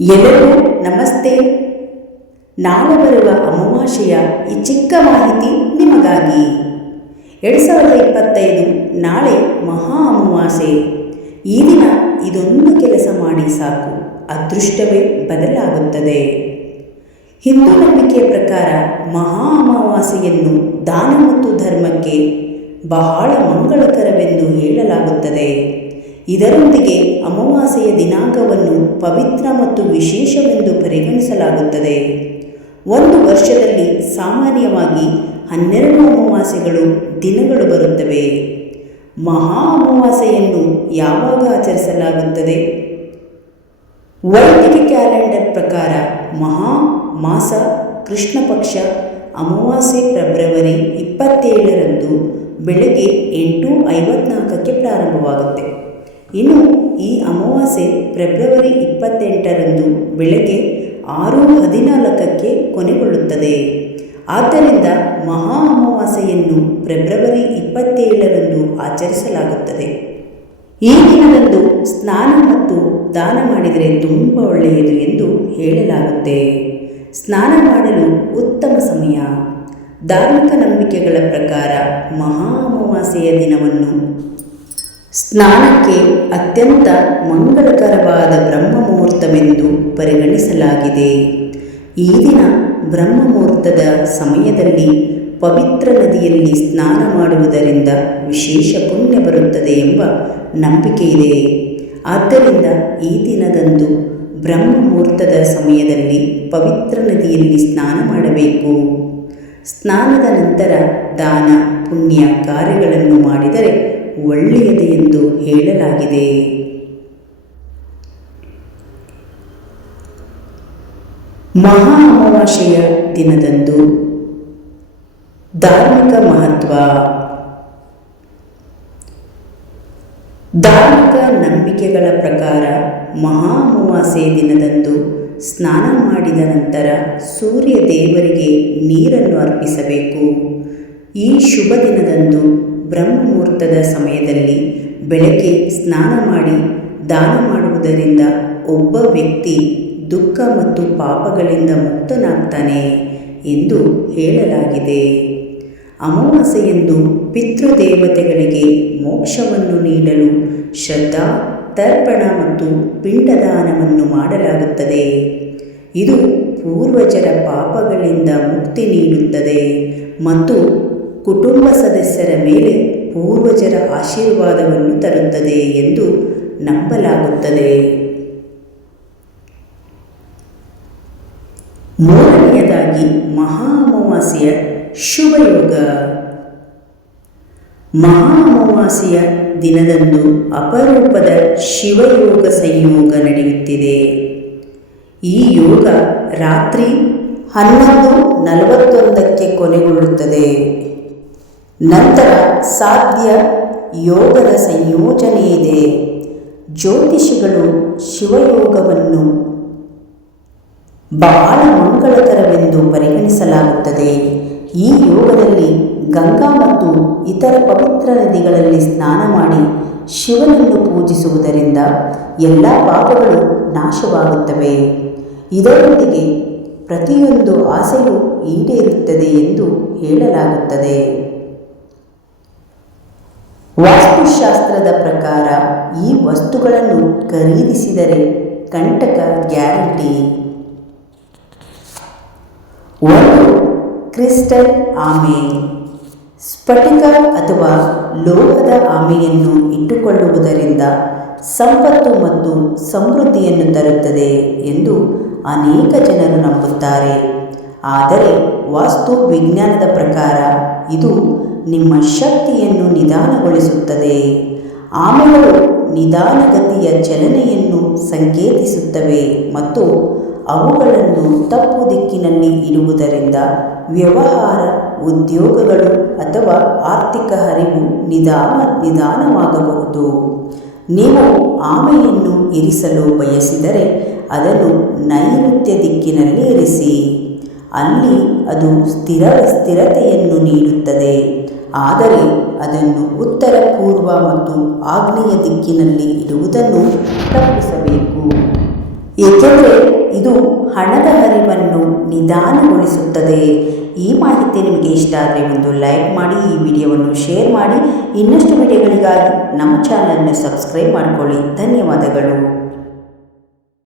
ಎಲ್ಲರಿಗೂ ನಮಸ್ತೆ. ನಾಳೆ ಬರುವ ಅಮಾವಾಸ್ಯೆಯ ಈ ಚಿಕ್ಕ ಮಾಹಿತಿ ನಿಮಗಾಗಿ. ಎರಡು ಸಾವಿರದ ಇಪ್ಪತ್ತೈದು ನಾಳೆ ಮಹಾ ಅಮಾವಾಸ್ಯೆ. ಈ ದಿನ ಇದೊಂದು ಕೆಲಸ ಮಾಡಿ ಸಾಕು. ಅದೃಷ್ಟವೇ ಬದಲಾಗುತ್ತದೆ. ಹಿಂದೂ ನಂಬಿಕೆಯ ಪ್ರಕಾರ ಮಹಾ ಅಮಾವಾಸ್ಯೆಯನ್ನು ದಾನ ಮತ್ತು ಧರ್ಮಕ್ಕೆ ಬಹಳ ಮಂಗಳಕರವೆಂದು ಹೇಳಲಾಗುತ್ತದೆ. ಇದರೊಂದಿಗೆ ಅಮಾವಾಸ್ಯೆಯ ದಿನಾಂಕವನ್ನು ಪವಿತ್ರ ಮತ್ತು ವಿಶೇಷವೆಂದು ಪರಿಗಣಿಸಲಾಗುತ್ತದೆ. ಒಂದು ವರ್ಷದಲ್ಲಿ ಸಾಮಾನ್ಯವಾಗಿ ಹನ್ನೆರಡು ಅಮಾವಾಸ್ಯೆಗಳು ದಿನಗಳು ಬರುತ್ತವೆ. ಮಹಾ ಅಮಾವಾಸ್ಯೆಯನ್ನು ಯಾವಾಗ ಆಚರಿಸಲಾಗುತ್ತದೆ? ವೈದಿಕ ಕ್ಯಾಲೆಂಡರ್ ಪ್ರಕಾರ ಮಹಾ, ಮಾಸ, ಕೃಷ್ಣ ಪಕ್ಷ, ಅಮಾವಾಸ್ಯೆ ಫೆಬ್ರವರಿ ಇಪ್ಪತ್ತೇಳರಂದು ಬೆಳಗ್ಗೆ ಎಂಟು ಐವತ್ನಾಲ್ಕಕ್ಕೆ ಪ್ರಾರಂಭವಾಗುತ್ತೆ. ಇನ್ನು ಈ ಅಮಾವಾಸ್ಯೆ ಫೆಬ್ರವರಿ ಇಪ್ಪತ್ತೆಂಟರಂದು ಬೆಳಗ್ಗೆ ಆರು ಹದಿನಾಲ್ಕಕ್ಕೆ ಕೊನೆಗೊಳ್ಳುತ್ತದೆ. ಆದ್ದರಿಂದ ಮಹಾ ಅಮಾವಾಸ್ಯೆಯನ್ನು ಫೆಬ್ರವರಿ ಇಪ್ಪತ್ತೇಳರಂದು ಆಚರಿಸಲಾಗುತ್ತದೆ. ಈ ದಿನದಂದು ಸ್ನಾನ ಮತ್ತು ದಾನ ಮಾಡಿದರೆ ತುಂಬ ಒಳ್ಳೆಯದು ಎಂದು ಹೇಳಲಾಗುತ್ತೆ. ಸ್ನಾನ ಮಾಡಲು ಉತ್ತಮ ಸಮಯ. ಧಾರ್ಮಿಕ ನಂಬಿಕೆಗಳ ಪ್ರಕಾರ ಮಹಾ ಅಮಾವಾಸ್ಯೆಯ ದಿನವನ್ನು ಸ್ನಾನಕ್ಕೆ ಅತ್ಯಂತ ಮಂಗಳಕರವಾದ ಬ್ರಹ್ಮ ಮುಹೂರ್ತವೆಂದು ಪರಿಗಣಿಸಲಾಗಿದೆ. ಈ ದಿನ ಬ್ರಹ್ಮ ಮುಹೂರ್ತದ ಸಮಯದಲ್ಲಿ ಪವಿತ್ರ ನದಿಯಲ್ಲಿ ಸ್ನಾನ ಮಾಡುವುದರಿಂದ ವಿಶೇಷ ಪುಣ್ಯ ಬರುತ್ತದೆ ಎಂಬ ನಂಬಿಕೆ ಇದೆ ಆದ್ದರಿಂದ ಈ ದಿನದಂದು ಬ್ರಹ್ಮ ಮುಹೂರ್ತದ ಸಮಯದಲ್ಲಿ ಪವಿತ್ರ ನದಿಯಲ್ಲಿ ಸ್ನಾನ ಮಾಡಬೇಕು. ಸ್ನಾನದ ನಂತರ ದಾನ, ಪುಣ್ಯ ಕಾರ್ಯಗಳನ್ನು ಮಾಡಿದರೆ ಒಳ್ಳೆಯದು ಎಂದು ಹೇಳಲಾಗಿದೆ. ಮಹಾ ಅಮಾವಾಸ್ಯೆಯ ದಿನದಂದು ಧಾರ್ಮಿಕ ಮಹತ್ವ. ಧಾರ್ಮಿಕ ನಂಬಿಕೆಗಳ ಪ್ರಕಾರ ಮಹಾ ಅಮಾವಾಸ್ಯೆ ದಿನದಂದು ಸ್ನಾನ ಮಾಡಿದ ನಂತರ ಸೂರ್ಯ ದೇವರಿಗೆ ನೀರನ್ನು ಅರ್ಪಿಸಬೇಕು. ಈ ಶುಭ ದಿನದಂದು ಬ್ರಹ್ಮಮುಹೂರ್ತದ ಸಮಯದಲ್ಲಿ ಬೆಳಗ್ಗೆ ಸ್ನಾನ ಮಾಡಿ ದಾನ ಮಾಡುವುದರಿಂದ ಒಬ್ಬ ವ್ಯಕ್ತಿ ದುಃಖ ಮತ್ತು ಪಾಪಗಳಿಂದ ಮುಕ್ತನಾಗ್ತಾನೆ ಎಂದು ಹೇಳಲಾಗಿದೆ. ಅಮಾವಾಸ್ಯೆಯಂದು ಪಿತೃದೇವತೆಗಳಿಗೆ ಮೋಕ್ಷವನ್ನು ನೀಡಲು ಶ್ರದ್ಧಾ, ತರ್ಪಣ ಮತ್ತು ಪಿಂಡದಾನವನ್ನು ಮಾಡಲಾಗುತ್ತದೆ. ಇದು ಪೂರ್ವಜರ ಪಾಪಗಳಿಂದ ಮುಕ್ತಿ ನೀಡುತ್ತದೆ ಮತ್ತು ಕುಟುಂಬ ಸದಸ್ಯರ ಮೇಲೆ ಪೂರ್ವಜರ ಆಶೀರ್ವಾದವನ್ನು ತರುತ್ತದೆ ಎಂದು ನಂಬಲಾಗುತ್ತದೆ. ಮೂರನೆಯದಾಗಿ ಮಹಾ ಅಮಾವಾಸ್ಯೆಯ ಶುಭಯೋಗ. ಮಹಾ ಅಮಾವಾಸ್ಯೆಯ ದಿನದಂದು ಅಪರೂಪದ ಶಿವಯೋಗ ಸಂಯೋಗ ನಡೆಯುತ್ತಿದೆ. ಈ ಯೋಗ ರಾತ್ರಿ ಹನ್ನೊಂದು ನಲವತ್ತೊಂದಕ್ಕೆ ಕೊನೆಗೊಳ್ಳುತ್ತದೆ. ನಂತರ ಸಾಧ್ಯ ಯೋಗದ ಸಂಯೋಜನೆ ಇದೆ ಜ್ಯೋತಿಷಿಗಳು ಶಿವಯೋಗವನ್ನು ಬಹಳ ಮಂಗಳಕರವೆಂದು ಪರಿಗಣಿಸಲಾಗುತ್ತದೆ. ಈ ಯೋಗದಲ್ಲಿ ಗಂಗಾ ಮತ್ತು ಇತರ ಪವಿತ್ರ ನದಿಗಳಲ್ಲಿ ಸ್ನಾನ ಮಾಡಿ ಶಿವನನ್ನು ಪೂಜಿಸುವುದರಿಂದ ಎಲ್ಲ ಪಾಪಗಳು ನಾಶವಾಗುತ್ತವೆ. ಇದರೊಂದಿಗೆ ಪ್ರತಿಯೊಂದು ಆಸೆಯೂ ಈಡೇರುತ್ತದೆ ಎಂದು ಹೇಳಲಾಗುತ್ತದೆ. ವಾಸ್ತುಶಾಸ್ತ್ರದ ಪ್ರಕಾರ ಈ ವಸ್ತುಗಳನ್ನು ಖರೀದಿಸಿದರೆ ಕಂಟಕ ಗ್ಯಾರಂಟಿ. ಒಂದು ಕ್ರಿಸ್ಟಲ್ ಆಮೆ. ಸ್ಫಟಿಕ ಅಥವಾ ಲೋಹದ ಆಮೆಯನ್ನು ಇಟ್ಟುಕೊಳ್ಳುವುದರಿಂದ ಸಂಪತ್ತು ಮತ್ತು ಸಮೃದ್ಧಿಯನ್ನು ತರುತ್ತದೆ ಎಂದು ಅನೇಕ ಜನರು ನಂಬುತ್ತಾರೆ. ಆದರೆ ವಾಸ್ತು ವಿಜ್ಞಾನದ ಪ್ರಕಾರ ಇದು ನಿಮ್ಮ ಶಕ್ತಿಯನ್ನು ನಿಧಾನಗೊಳಿಸುತ್ತದೆ. ಆಮೆಗಳು ನಿಧಾನಗತಿಯ ಚಲನೆಯನ್ನು ಸಂಕೇತಿಸುತ್ತವೆ ಮತ್ತು ಅವುಗಳನ್ನು ತಪ್ಪು ದಿಕ್ಕಿನಲ್ಲಿ ಇಡುವುದರಿಂದ ವ್ಯವಹಾರ, ಉದ್ಯೋಗಗಳು ಅಥವಾ ಆರ್ಥಿಕ ಹರಿವು ನಿಧಾನ, ನಿಧಾನವಾಗಬಹುದು. ನೀವು ಆಮೆಯನ್ನು ಇರಿಸಲು ಬಯಸಿದರೆ ಅದನ್ನು ನೈಋತ್ಯ ದಿಕ್ಕಿನಲ್ಲಿ ಇರಿಸಿ. ಅಲ್ಲಿ ಅದು ಸ್ಥಿರ ಸ್ಥಿರತೆಯನ್ನು ನೀಡುತ್ತದೆ. ಆದರೆ ಅದನ್ನು ಉತ್ತರ ಪೂರ್ವ ಮತ್ತು ಆಗ್ನೇಯ ದಿಕ್ಕಿನಲ್ಲಿ ಇಡುವುದನ್ನು ತಪ್ಪಿಸಬೇಕು. ಏಕೆಂದರೆ ಇದು ಹಣದ ಹರಿವನ್ನು ನಿಧಾನಗೊಳಿಸುತ್ತದೆ. ಈ ಮಾಹಿತಿ ನಿಮಗೆ ಇಷ್ಟ ಆದರೆ ಒಂದು ಲೈಕ್ ಮಾಡಿ, ಈ ವಿಡಿಯೋವನ್ನು ಶೇರ್ ಮಾಡಿ. ಇನ್ನಷ್ಟು ವಿಡಿಯೋಗಳಿಗಾಗಿ ನಮ್ಮ ಚಾನಲನ್ನು ಸಬ್ಸ್ಕ್ರೈಬ್ ಮಾಡಿಕೊಳ್ಳಿ. ಧನ್ಯವಾದಗಳು.